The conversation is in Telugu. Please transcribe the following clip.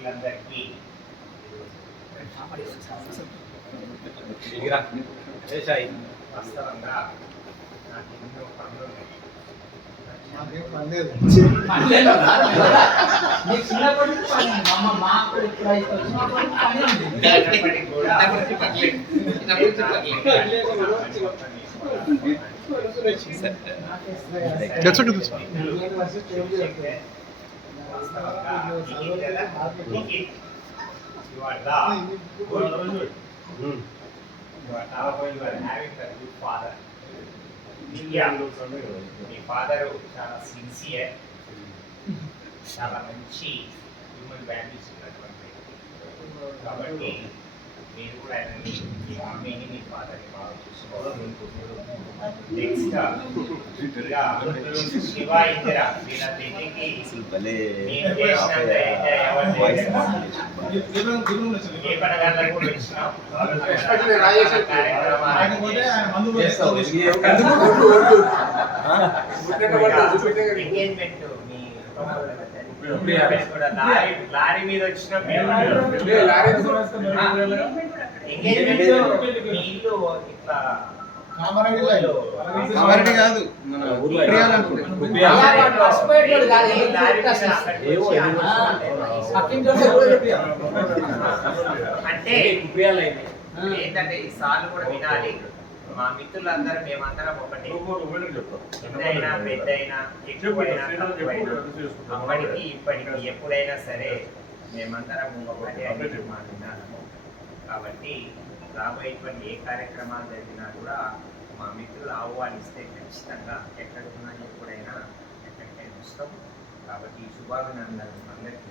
మిత్రులందరికీ వాస్తవంగా నాకు ఎన్నో పనులు ఉన్నాయి. మీ ఫాదరు చాలా సిన్సియర్, చాలా మంచి హ్యూమన్ వాల్యూస్ ఉన్నటువంటి వ్యక్తి. కాబట్టి మీరు కూడా ఆయన మీ మమ్మీని మీ ఫాదర్ని బాగా చూసుకోవాలి. నెక్స్ట్ శివ ఇందిరా వీళ్ళ పెళ్లికి నేను చేసినంత ఏ పండుగలకు కూడా వచ్చినాం. ఎంగేజ్మెంట్ మీ లారీ మీద వచ్చిన ఎంగేజ్మెంట్ మీ ఇల్లు ఇట్లా కామారెడ్డి కాదు, అంటే ఏంటంటే ఈ సార్లు కూడా వినాలి. మా మిత్రులందరూ మేమందరం ఒకటి, ఎంతైనా పెద్దయినా ఎక్కువైనా తక్కువైనా అప్పటికి ఇప్పటికి ఎప్పుడైనా సరే మేమందరం ఒకటి అని మా విధానము. కాబట్టి రాబోయేటువంటి ఏ కార్యక్రమాలు జరిగినా కూడా మా మిత్రులు ఆహ్వానిస్తే ఖచ్చితంగా ఎక్కడున్నా ఎప్పుడైనా ఎక్కడికైనా వస్తాం. కాబట్టి ఈ శుభాభినందనలు అందరికీ